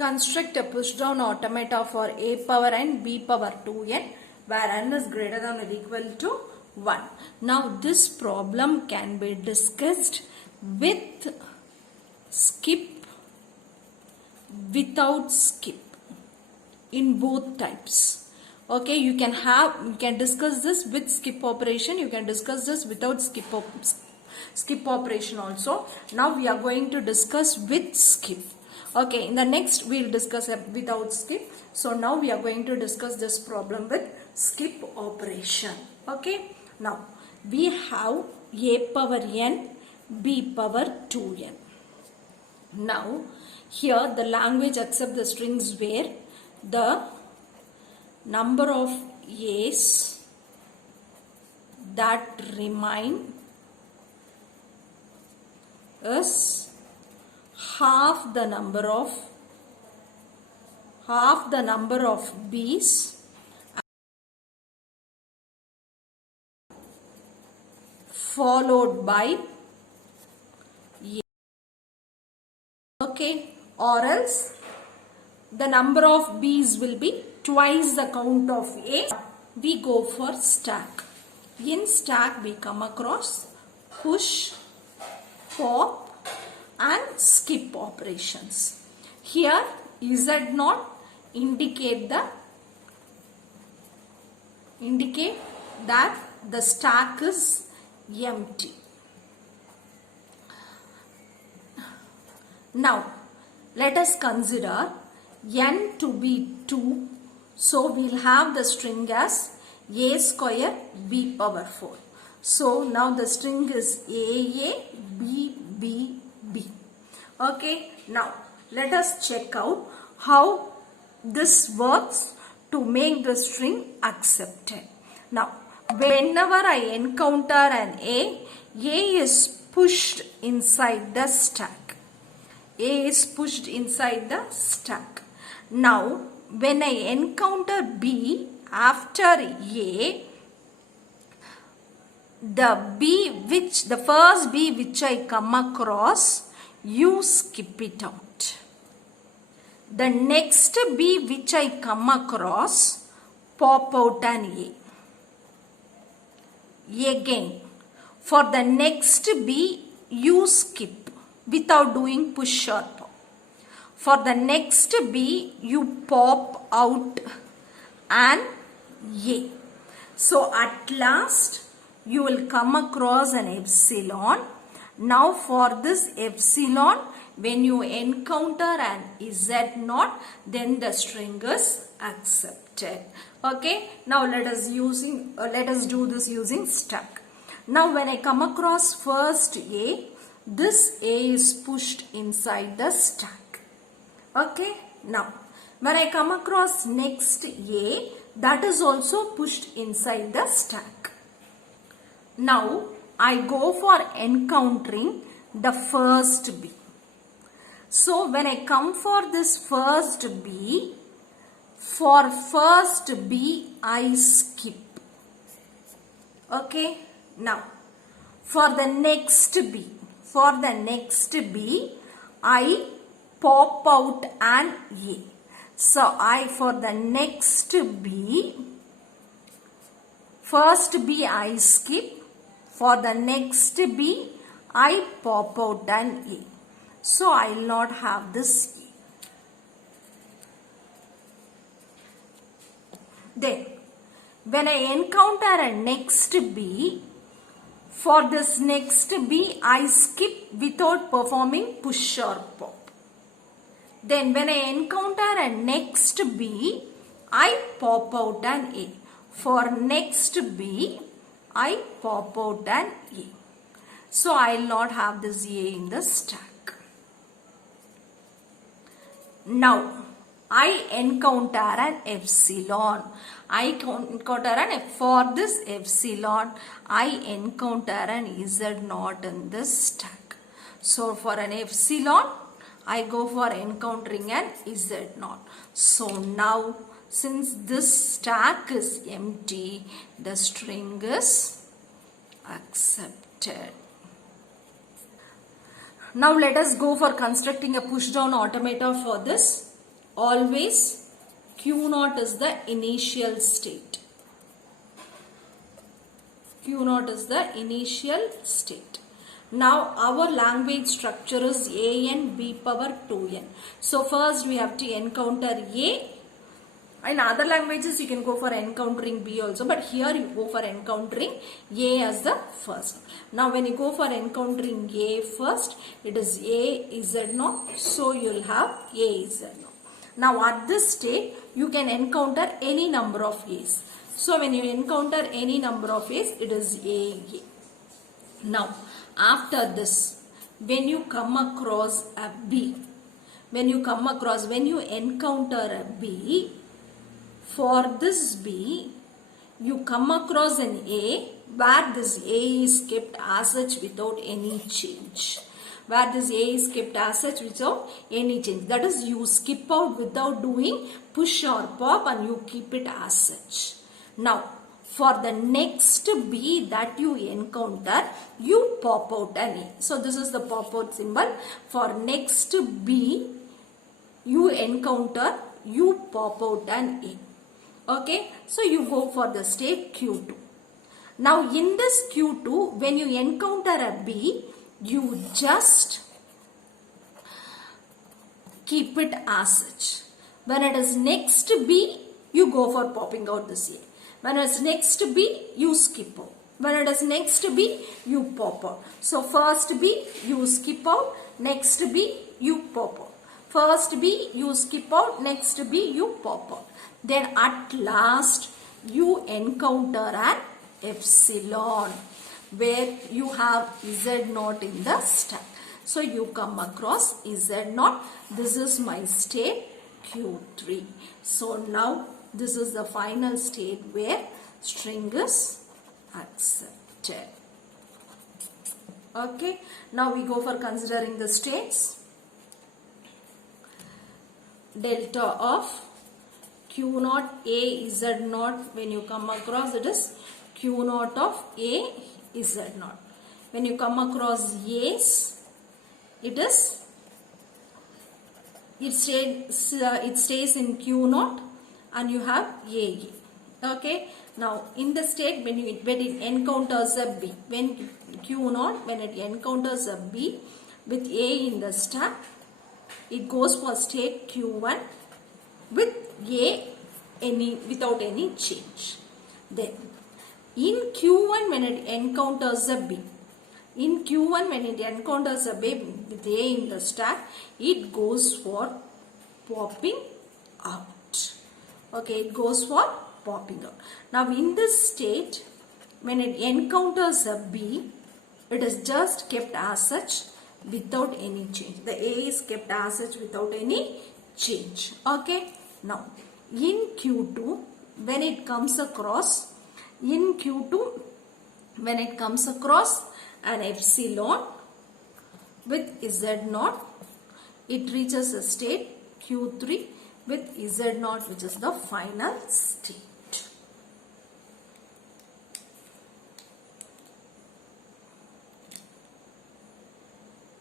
Construct a push down automata for a power n b power 2n where n is greater than or equal to 1. Now this problem can be discussed with skip, without skip, in both types. Okay, you can discuss this with skip operation, you can discuss this without skip operation also. Now we are going to discuss with skip. Okay, in the next we'll discuss without skip. So now we are going to discuss this problem with skip operation. Okay, now we have a power n, b power 2n. Now here the language accepts the strings where the number of a's that remain is half the number of b's followed by a. Okay, or else the number of b's will be twice the count of a. We go for stack. In stack we come across push, pop and skip operations. Here Z0 indicate that the stack is empty. Now let us consider n to be 2, so we'll have the string as a square b power 4. So now the string is a b b b. Okay, now let us check out how this works to make the string accepted. Now whenever I encounter an a is pushed inside the stack. A is pushed inside the stack. Now when I encounter b after a, the first b which I come across, you skip it out. The next b which I come across, pop out an a. Again, for the next b you skip without doing push or pop. For the next b you pop out an a. So at last you will come across an epsilon. Now for this epsilon, when you encounter an Z0, then the string is accepted. Okay, now let us do this using stack. Now when I come across first a, this a is pushed inside the stack. Okay, now when I come across next a, that is also pushed inside the stack. Now I go for encountering the first b. So when I come for this first b, for first b I skip. Okay, now for the next b I pop out an a. So for the next b, first b I skip. For the next b, I pop out an a. So I will not have this a. Then, when I encounter a next b, for this next b, I skip without performing push or pop. Then, when I encounter a next b, I pop out an a. For next b, I pop out an a. So I will not have this a in the stack. Now I encounter an epsilon. For this epsilon, I encounter an Z0 in this stack. So for an epsilon, I go for encountering an Z0. So now since this stack is empty, the string is accepted. Now let us go for constructing a push down automata for this. always Q naught is the initial state. Q naught is the initial state. Now our language structure is an b power 2n. So first we have to encounter a. In other languages you can go for encountering b also, but here you go for encountering a as the first. Now when you go for encountering a first, it is a z naught, so you will have a z naught. Now at this state you can encounter any number of a's. So when you encounter any number of a's, it is a. Now after this, when you come across a b, when you encounter a b, for this b you come across an a where this a is kept as such without any change. Where this a is kept as such without any change. That is, you skip out without doing push or pop and you keep it as such. Now for the next b that you encounter, you pop out an a. So this is the pop out symbol. For next b you encounter, you pop out an a. Okay, so you go for the state Q2. Now in this Q2, when you encounter a b, you just keep it as such. When it is next b, you go for popping out this a. When it is next b, you skip out. When it is next b, you pop out. So first b, you skip out. Next b, you pop out. First b, you skip out. Next b, you pop out. Then at last, you encounter an epsilon where you have z naught in the stack. So you come across z naught. This is my state Q3. So now this is the final state where string is accepted. Okay. Now we go for considering the states. Delta of Q naught a z naught, when you come across, it is Q naught of a z naught. When you come across a's, it stays in Q naught and you have a. Okay. Now in the state when it encounters a b, when Q naught, when it encounters a b with a in the stack, it goes for state Q1 with a without any change. Then in Q1 when it encounters a b, with a in the stack, it goes for popping out. Okay, it goes for popping out. Now in this state, when it encounters a b, it is just kept as such without any change. The a is kept as such without any change. Okay. Now in Q2, when it comes across an epsilon with z naught, it reaches a state Q3 with z naught, which is the final state.